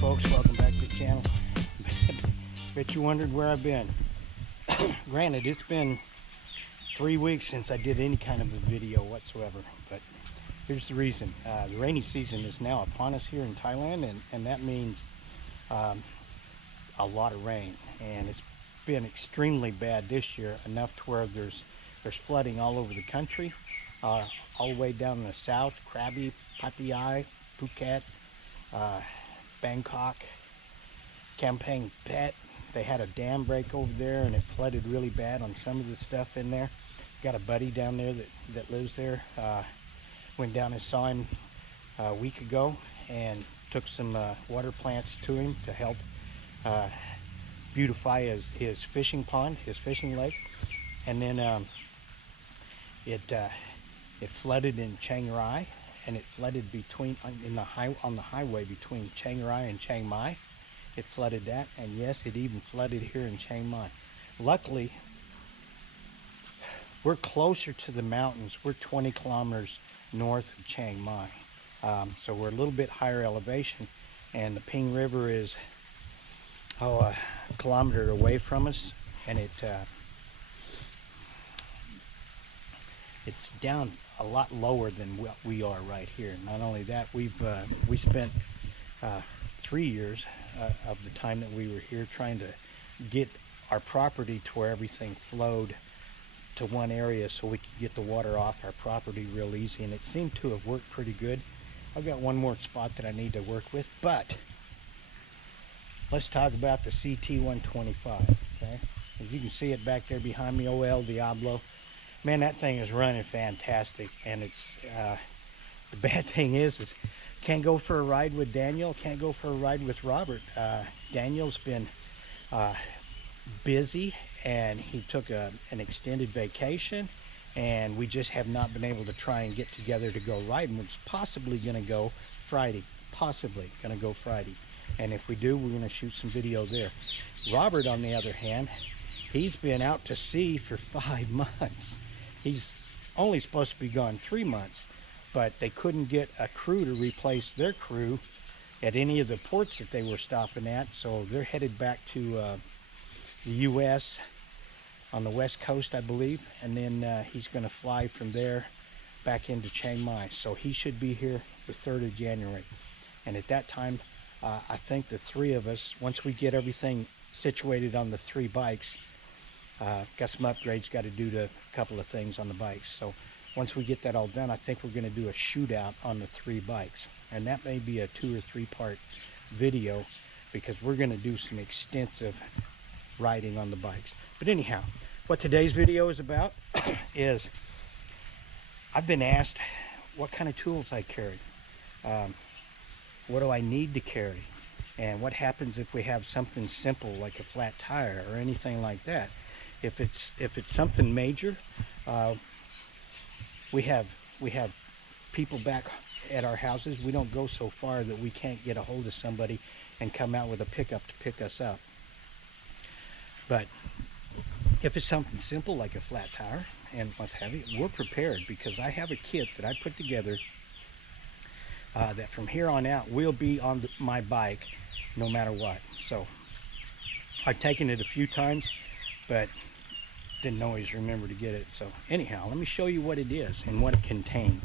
Folks, welcome back to the channel. Bet you wondered where I've been. Granted, it's been 3 weeks since I did any kind of a video whatsoever, but here's the reason. The rainy season is now upon us here in Thailand, and that means a lot of rain, and it's been extremely bad this year, enough to where there's flooding all over the country, all the way down in the south, Krabi, Pattaya, Phuket, Bangkok, Kamphaeng Phet. They had a dam break over there and it flooded really bad on some of the stuff in there. Got a buddy down there that lives there. Went down and saw him a week ago and took some water plants to him to help beautify his fishing pond, his fishing lake. And then it flooded in Chiang Mai, and it flooded between on the highway between Chiang Mai and Chiang Mai. It flooded that, and yes, it even flooded here in Chiang Mai. Luckily, we're closer to the mountains. We're 20 kilometers north of Chiang Mai, so we're a little bit higher elevation, and the Ping River is a kilometer away from us, and it's down a lot lower than what we are right here. Not only that, we spent 3 years of the time that we were here trying to get our property to where everything flowed to one area so we could get the water off our property real easy, and it seemed to have worked pretty good. I've got one more spot that I need to work with, but let's talk about the CT125. Okay, as you can see it back there behind me, OL Diablo. Man, that thing is running fantastic, and it's the bad thing is can't go for a ride with Daniel, can't go for a ride with Robert. Daniel's been busy, and he took an extended vacation, and we just have not been able to try and get together to go riding. It's possibly going to go Friday, and if we do, we're going to shoot some video there. Robert, on the other hand, he's been out to sea for 5 months. He's only supposed to be gone 3 months, but they couldn't get a crew to replace their crew at any of the ports that they were stopping at, so they're headed back to the U.S. on the west coast, I believe, and then he's going to fly from there back into Chiang Mai. So he should be here the 3rd of January, and at that time, I think the three of us, once we get everything situated on the 3 bikes, got some upgrades got to do to a couple of things on the bikes. So once we get that all done, I think we're going to do a shootout on the 3 bikes, and that may be a 2 or 3 part video, because we're going to do some extensive riding on the bikes. But anyhow, what today's video is about is I've been asked what kind of tools I carry, what do I need to carry, and what happens if we have something simple like a flat tire or anything like that. If it's something major, we have people back at our houses. We don't go so far that we can't get a hold of somebody and come out with a pickup to pick us up. But if it's something simple like a flat tire and what have you, we're prepared, because I have a kit that I put together that from here on out will be on my bike no matter what. So I've taken it a few times, but didn't always remember to get it. So anyhow, let me show you what it is and what it contains.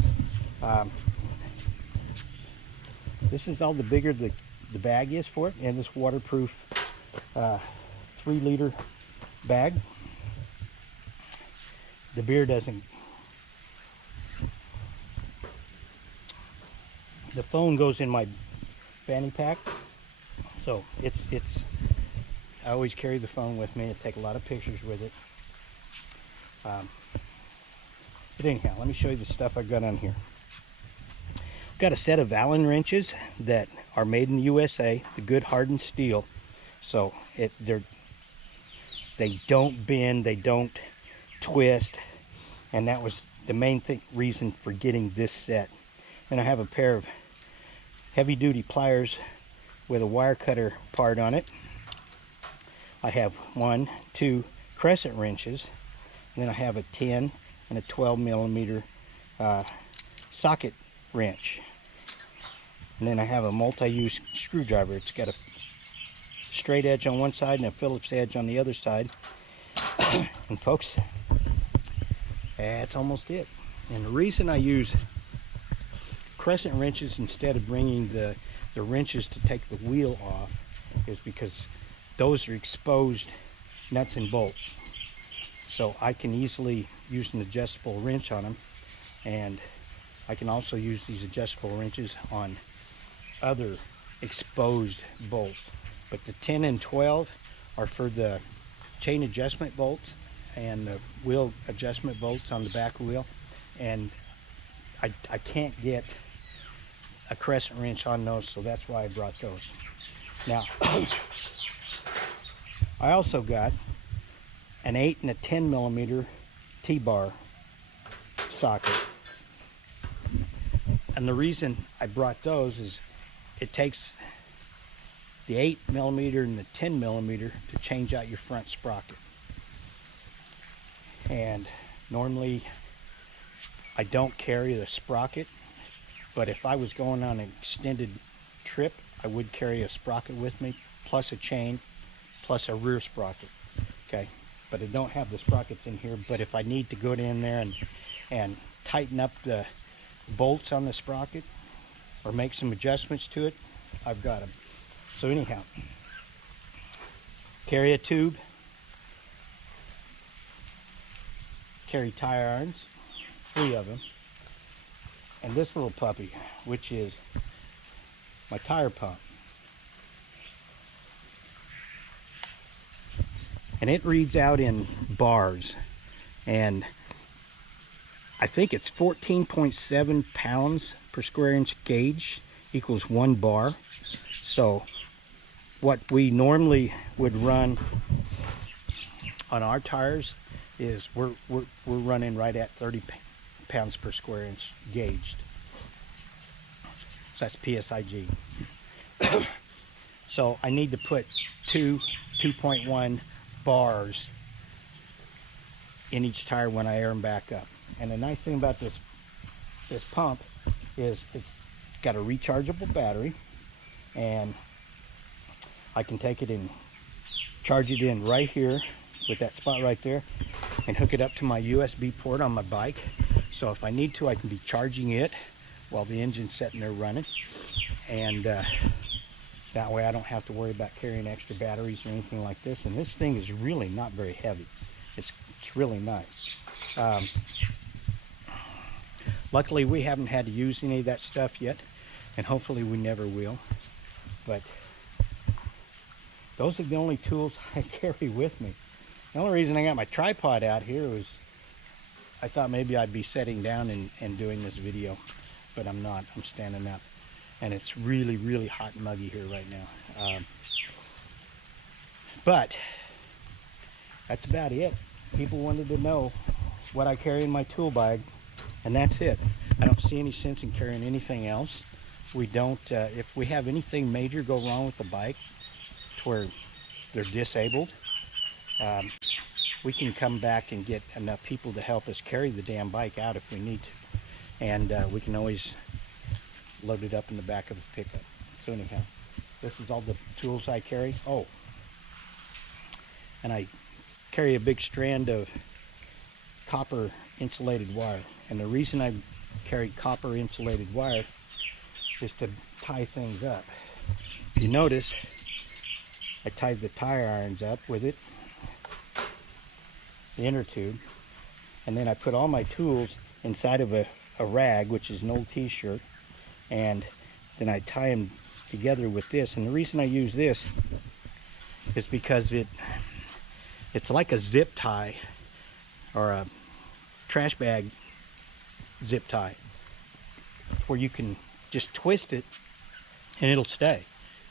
This is all the bigger the bag is for it, and this waterproof 3-liter bag. The beer doesn't, the phone goes in my fanny pack, so it's I always carry the phone with me. I take a lot of pictures with it. But anyhow, let me show you the stuff I've got on here. I've got a set of Allen wrenches that are made in the USA, the good hardened steel. So they don't bend, they don't twist, and that was the main reason for getting this set. And I have a pair of heavy duty pliers with a wire cutter part on it. I have 1, 2 crescent wrenches, and then I have a 10 and a 12 millimeter socket wrench. And then I have a multi-use screwdriver. It's got a straight edge on one side and a Phillips edge on the other side. And folks, that's almost it. And the reason I use crescent wrenches instead of bringing the wrenches to take the wheel off is because those are exposed nuts and bolts. So I can easily use an adjustable wrench on them, and I can also use these adjustable wrenches on other exposed bolts. But the 10 and 12 are for the chain adjustment bolts and the wheel adjustment bolts on the back wheel, and I can't get a crescent wrench on those, so that's why I brought those. Now I also got an 8 and a 10 millimeter T-bar socket, and the reason I brought those is it takes the 8 millimeter and the 10 millimeter to change out your front sprocket. And normally I don't carry the sprocket, but if I was going on an extended trip, I would carry a sprocket with me, plus a chain, plus a rear sprocket. Okay, but I don't have the sprockets in here. But if I need to go in there and tighten up the bolts on the sprocket or make some adjustments to it, I've got them. So anyhow, carry a tube, carry tire irons, 3 of them, and this little puppy, which is my tire pump. And it reads out in bars, and I think it's 14.7 pounds per square inch gauge equals 1 bar. So what we normally would run on our tires is we're running right at 30 pounds per square inch gauged. So that's PSIG. So I need to put 2.1 bars in each tire when I air them back up. And the nice thing about this pump is it's got a rechargeable battery, and I can take it and charge it in right here with that spot right there and hook it up to my USB port on my bike. So if I need to, I can be charging it while the engine's sitting there running, and that way I don't have to worry about carrying extra batteries or anything like this. And this thing is really not very heavy. It's really nice. Luckily we haven't had to use any of that stuff yet, and hopefully we never will. But those are the only tools I carry with me. The only reason I got my tripod out here was I thought maybe I'd be sitting down and doing this video, but I'm not. I'm standing up, and it's really, really hot and muggy here right now. But that's about it. People wanted to know what I carry in my tool bag, and that's it. I don't see any sense in carrying anything else. We don't, if we have anything major go wrong with the bike to where they're disabled, we can come back and get enough people to help us carry the damn bike out if we need to. And we can always load it up in the back of the pickup. So anyhow, this is all the tools I carry. Oh, and I carry a big strand of copper insulated wire. And the reason I carry copper insulated wire is to tie things up. You notice I tied the tire irons up with it, the inner tube, and then I put all my tools inside of a rag, which is an old t-shirt, and then I tie them together with this. And the reason I use this is because it's like a zip tie or a trash bag zip tie, where you can just twist it and it'll stay.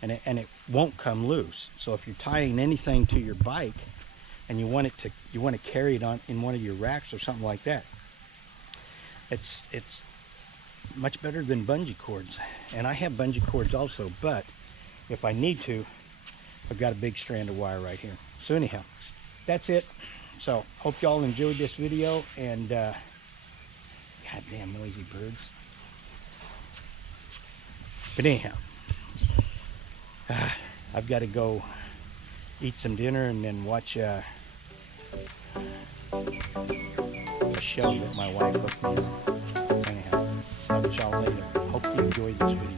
and it won't come loose. So if you're tying anything to your bike and you want to carry it on in one of your racks or something like that, it's much better than bungee cords. And I have bungee cords also, but if I need to, I've got a big strand of wire right here. So anyhow, that's it. So hope y'all enjoyed this video, and goddamn noisy birds. But anyhow, I've got to go eat some dinner and then watch a show that my wife hooked me up. Anyhow, I'll catch y'all later. Hope you enjoyed this video.